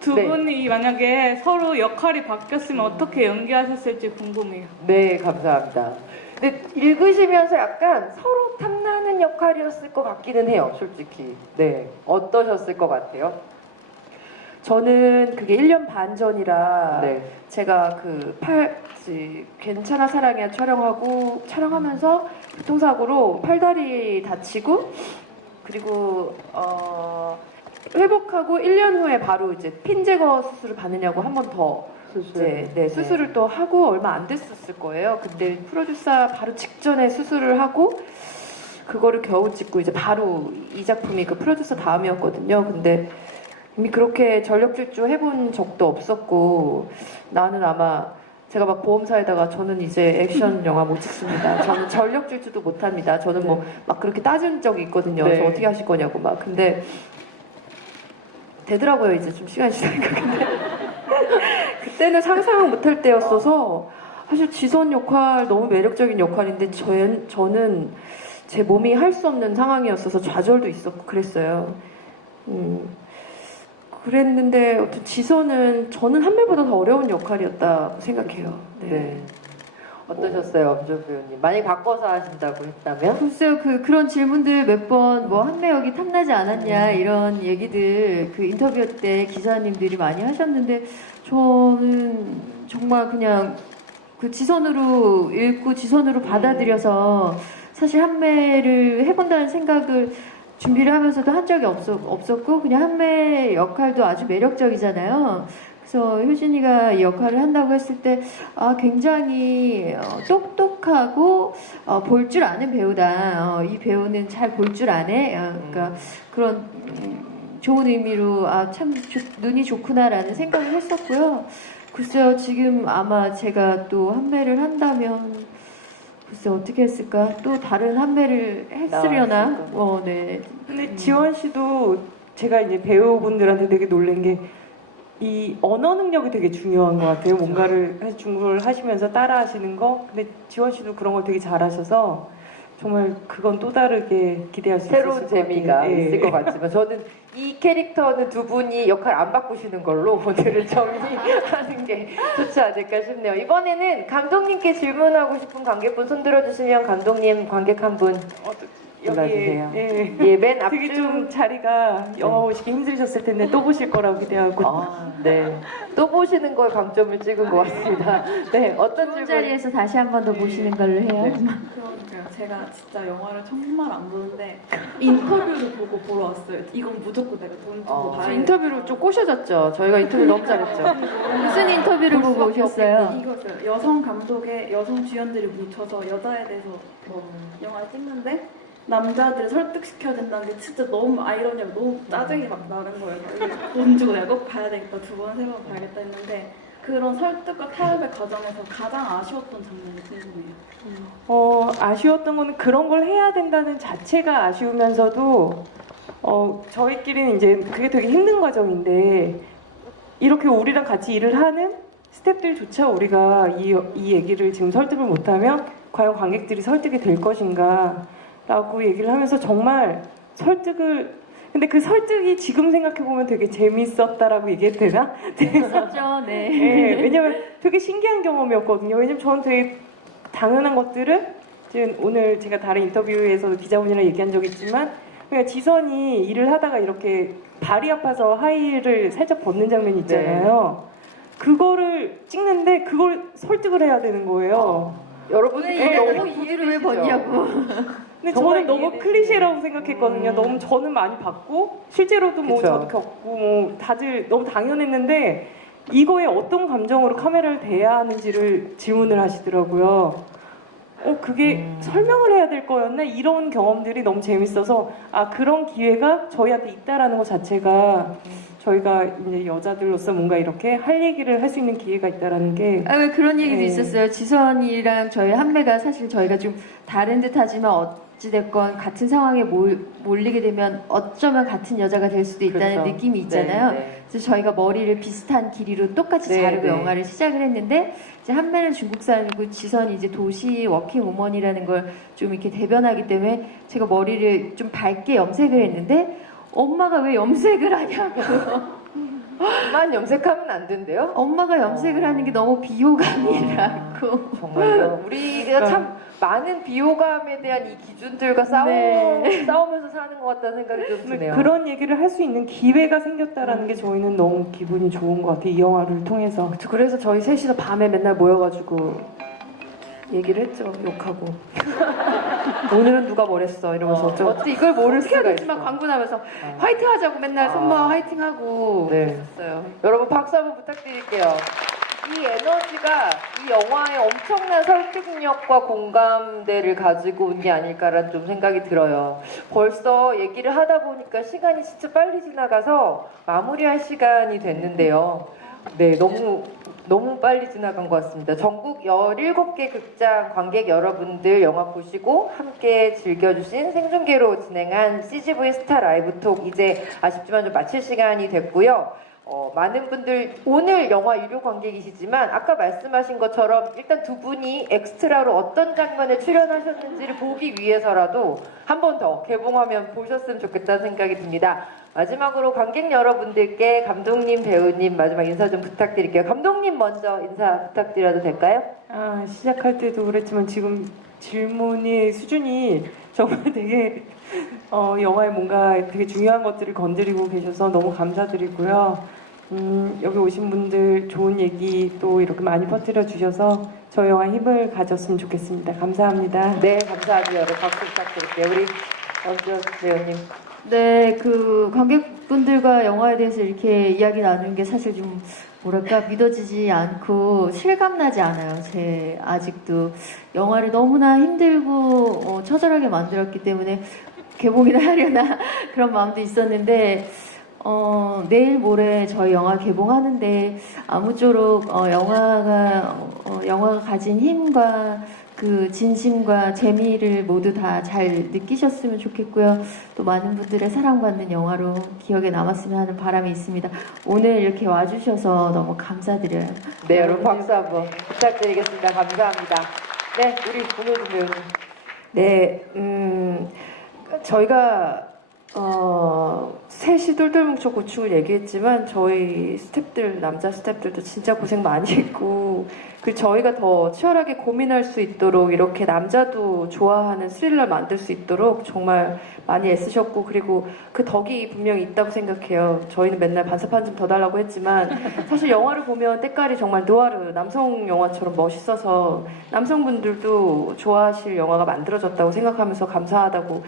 두 네. 분이 만약에 서로 역할이 바뀌었으면 어떻게 연기하셨을지 궁금해요. 네, 감사합니다. 근데 읽으시면서 약간 서로 탐나는 역할이었을 것 같기는 해요, 솔직히. 네. 어떠셨을 것 같아요? 저는 그게 1년 반 전이라 네. 제가 괜찮아 사랑이야 촬영하면서 교통사고로 팔다리 다치고 그리고 회복하고 1년 후에 바로 이제 핀 제거 수술을 받느냐고 한 번 더 수술을 또 하고 얼마 안 됐었을 거예요. 근데 프로듀서 바로 직전에 수술을 하고 그거를 겨우 찍고 이제 바로 이 작품이 그 프로듀서 다음이었거든요. 근데 이미 그렇게 전력 질주 해본 적도 없었고 나는 아마 제가 막 보험사에다가 저는 이제 액션 영화 못 찍습니다. 저는 전력 질주도 못 합니다. 저는 뭐 막 그렇게 따진 적이 있거든요. 네. 저 어떻게 하실 거냐고 막. 근데 되더라고요. 이제 좀 시간이 지나니까. 근데 그때는 상상을 못할 때였어서 사실 지선 역할 너무 매력적인 역할인데 저는 제 몸이 할 수 없는 상황이었어서 좌절도 있었고 그랬어요. 그랬는데 어떤 지선은 저는 한매보다 더 어려운 역할이었다고 생각해요. 네. 어떠셨어요, 엄정 배우님? 많이 바꿔서 하신다고 했다면? 글쎄요, 그런 질문들 몇 번, 뭐, 한매역이 탐나지 않았냐, 이런 얘기들, 그 인터뷰 때 기자님들이 많이 하셨는데, 저는 정말 그냥 그 지선으로 읽고 지선으로 받아들여서, 사실 한매를 해본다는 생각을 준비를 하면서도 한 적이 없었고, 그냥 한매 역할도 아주 매력적이잖아요. 그래서 효진이가 이 역할을 한다고 했을 때 굉장히 똑똑하고 볼 줄 아는 배우다. 이 배우는 잘 볼 줄 아네. 그러니까 그런 좋은 의미로 참 눈이 좋구나라는 생각을 했었고요. 글쎄요, 지금 아마 제가 또 한매를 한다면 글쎄 어떻게 했을까? 또 다른 한매를 했으려나? 네. 근데 지원 씨도 제가 이제 배우분들한테 되게 놀란 게 이 언어 능력이 되게 중요한 것 같아요. 뭔가를 중국어를 하시면서 따라하시는 거. 근데 지원 씨도 그런 걸 되게 잘하셔서 정말 그건 또 다르게 기대할 수 있을 것 새로운 같아요. 재미가 예. 있을 것 같지만 저는 이 캐릭터는 두 분이 역할 안 바꾸시는 걸로 오늘을 정리하는 게 좋지 않을까 싶네요. 이번에는 감독님께 질문하고 싶은 관객분 손 들어주시면 감독님 관객 한 분 골라주세요. 예. 예, 맨 되게 좀 앞줄. 자리가 영화 보시기 힘드셨을 텐데 또 보실 거라고 기대하고. 네. 또 보시는 걸 강점을 찍은 것 같습니다. 네, 어떤 좋은 질문? 자리에서 다시 한 번 더 보시는 걸로 해요. 그러니까요. 제가 진짜 영화를 정말 안 보는데 인터뷰를 보고 보러 왔어요. 이건 무조건 내가 돈 주고 봐야 저 돼. 인터뷰로 좀 꼬셔졌죠. 저희가 인터뷰 너무 잘했죠. 무슨 인터뷰를 보고 오셨어요? 이거죠. 여성 감독의 여성 주연들이 뭉쳐서 여자에 대해서 뭐 영화를 찍는데 남자들 설득시켜야 된다는 게 진짜 너무 아이러니하고 너무 짜증이 막 나는 거예요. 돈 주고 내가 꼭 봐야 되겠다. 두 번, 세 번 봐야겠다 했는데 그런 설득과 타협의 과정에서 가장 아쉬웠던 장면이 궁금해요. 아쉬웠던 거는 그런 걸 해야 된다는 자체가 아쉬우면서도 저희끼리는 이제 그게 되게 힘든 과정인데 이렇게 우리랑 같이 일을 하는 스태프들조차 우리가 이 얘기를 지금 설득을 못하면 과연 관객들이 설득이 될 것인가 라고 얘기를 하면서 정말 근데 그 설득이 지금 생각해보면 되게 재밌었다라고 얘기해도 되나? 그렇죠, 네. 네, 왜냐면 되게 신기한 경험이었거든요. 왜냐면 저는 되게 당연한 것들을 지금 오늘 제가 다른 인터뷰에서도 기자분이랑 얘기한 적 있지만 그냥 지선이 일을 하다가 이렇게 발이 아파서 하이힐을 살짝 벗는 장면이 있잖아요. 그거를 찍는데 그걸 설득을 해야 되는 거예요. 여러분 왜 이거 이래요? 너무 이유를 왜 벗냐고. 근데 정말 저는 너무 이해되시죠? 클리셰라고 생각했거든요. 너무 저는 많이 봤고 실제로도 뭐 그쵸. 저도 겪고 뭐 다들 너무 당연했는데 이거에 어떤 감정으로 카메라를 대야 하는지를 질문을 하시더라고요. 그게 설명을 해야 될 거였나? 이런 경험들이 너무 재밌어서 그런 기회가 저희한테 있다라는 것 자체가 저희가 이제 여자들로서 뭔가 이렇게 할 얘기를 할 수 있는 기회가 있다라는 게 왜 그런 얘기도 네. 있었어요. 지선이랑 저희 한매가 사실 저희가 좀 다른 듯하지만 어찌됐건 같은 상황에 몰리게 되면 어쩌면 같은 여자가 될 수도 있다는 그렇죠. 느낌이 있잖아요. 네, 네. 그래서 저희가 머리를 비슷한 길이로 똑같이 네, 자르고 네. 영화를 시작을 했는데 이제 한매는 중국 사람이고 지선이 이제 도시 워킹 우먼이라는 걸 좀 이렇게 대변하기 때문에 제가 머리를 좀 밝게 염색을 했는데 엄마가 왜 염색을 하냐고 만 염색하면 안 된대요? 엄마가 염색을 하는 게 너무 비호감이라고. 정말요. 우리가 참 많은 비호감에 대한 이 기준들과 네. 싸우면서 사는 것 같다는 생각이 좀 드네요. 그런 얘기를 할 수 있는 기회가 생겼다라는 게 저희는 너무 기분이 좋은 것 같아요. 이 영화를 통해서. 그래서 저희 셋이서 밤에 맨날 모여가지고 얘기를 했죠. 욕하고. 오늘은 누가 뭐랬어 이러면서 어떻게 이걸 모를 어떻게 해야 수가 되지만 있어. 광고 나면서 화이팅 하자고 맨날 손모아 화이팅 하고 네. 그랬어요. 여러분 박수 한번 부탁드릴게요. 이 에너지가 이 영화의 엄청난 설득력과 공감대를 가지고 온 게 아닐까라는 좀 생각이 들어요. 벌써 얘기를 하다 보니까 시간이 진짜 빨리 지나가서 마무리할 시간이 됐는데요. 네, 너무 빨리 지나간 것 같습니다. 전국 17개 극장 관객 여러분들 영화 보시고 함께 즐겨주신 생중계로 진행한 CGV 스타 라이브 톡 이제 아쉽지만 좀 마칠 시간이 됐고요. 많은 분들 오늘 영화 유료 관객이시지만 아까 말씀하신 것처럼 일단 두 분이 엑스트라로 어떤 장면에 출연하셨는지를 보기 위해서라도 한 번 더 개봉하면 보셨으면 좋겠다는 생각이 듭니다. 마지막으로 관객 여러분들께 감독님, 배우님 마지막 인사 좀 부탁드릴게요. 감독님 먼저 인사 부탁드려도 될까요? 시작할 때도 그랬지만 지금 질문의 수준이 정말 되게 영화에 뭔가 되게 중요한 것들을 건드리고 계셔서 너무 감사드리고요. 여기 오신 분들 좋은 얘기 또 이렇게 많이 퍼뜨려 주셔서 저희 영화에 힘을 가졌으면 좋겠습니다. 감사합니다. 네, 감사합니다. 여러분 박수 부탁드릴게요. 우리 엄지원 배우님. 네, 그 관객분들과 영화에 대해서 이렇게 이야기 나누는 게 사실 좀 뭐랄까 믿어지지 않고 실감나지 않아요. 제 아직도 영화를 너무나 힘들고 처절하게 만들었기 때문에 개봉이나 하려나 그런 마음도 있었는데 내일 모레 저희 영화 개봉하는데 아무쪼록 영화가 가진 힘과 그 진심과 재미를 모두 다 잘 느끼셨으면 좋겠고요. 또 많은 분들의 사랑받는 영화로 기억에 남았으면 하는 바람이 있습니다. 오늘 이렇게 와주셔서 너무 감사드려요. 네, 여러분 박수 한번 부탁드리겠습니다. 감사합니다. 네, 우리 공효준 배우님. 네, 저희가 셋이 똘똘 뭉쳐 고충을 얘기했지만 저희 스태프들 남자 스태프들도 진짜 고생 많이 했고 그리고 저희가 더 치열하게 고민할 수 있도록 이렇게 남자도 좋아하는 스릴러 만들 수 있도록 정말 많이 애쓰셨고 그리고 그 덕이 분명히 있다고 생각해요. 저희는 맨날 반사판 좀 더 달라고 했지만 사실 영화를 보면 때깔이 정말 누아르 남성 영화처럼 멋있어서 남성분들도 좋아하실 영화가 만들어졌다고 생각하면서 감사하다고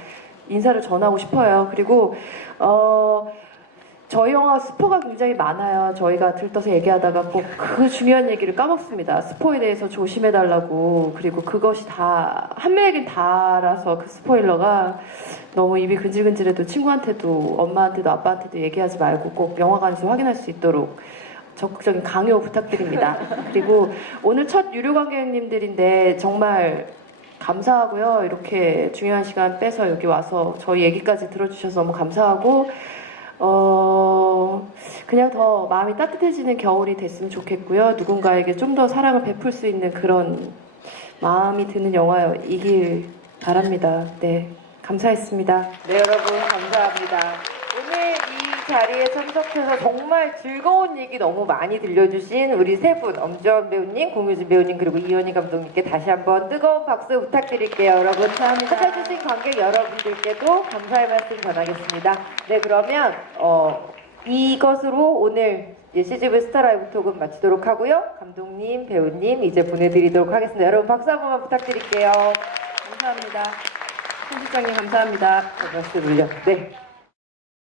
인사를 전하고 싶어요. 그리고 저희 영화 스포가 굉장히 많아요. 저희가 들떠서 얘기하다가 꼭 그 중요한 얘기를 까먹습니다. 스포에 대해서 조심해달라고. 그리고 그것이 다 한 명에겐 다라서 그 스포일러가 너무 입이 근질근질해도 친구한테도 엄마한테도 아빠한테도 얘기하지 말고 꼭 영화관에서 확인할 수 있도록 적극적인 강요 부탁드립니다. 그리고 오늘 첫 유료 관객님들인데 정말 감사하고요. 이렇게 중요한 시간 빼서 여기 와서 저희 얘기까지 들어주셔서 너무 감사하고 그냥 더 마음이 따뜻해지는 겨울이 됐으면 좋겠고요. 누군가에게 좀 더 사랑을 베풀 수 있는 그런 마음이 드는 영화이길 바랍니다. 네, 감사했습니다. 네, 여러분 감사합니다. 오늘 이 자리에 참석해서 정말 즐거운 얘기 너무 많이 들려주신 우리 세 분, 엄지원 배우님, 공효진 배우님, 그리고 이현희 감독님께 다시 한번 뜨거운 박수 부탁드릴게요. 여러분, 찾아주신 관객 여러분들께도 감사의 말씀 전하겠습니다. 네, 그러면 이것으로 오늘 CGV 스타라이브 톡은 마치도록 하고요. 감독님, 배우님 이제 보내드리도록 하겠습니다. 여러분 박수 한 번만 부탁드릴게요. 감사합니다. 편집장님 감사합니다. 박수 물려. 네.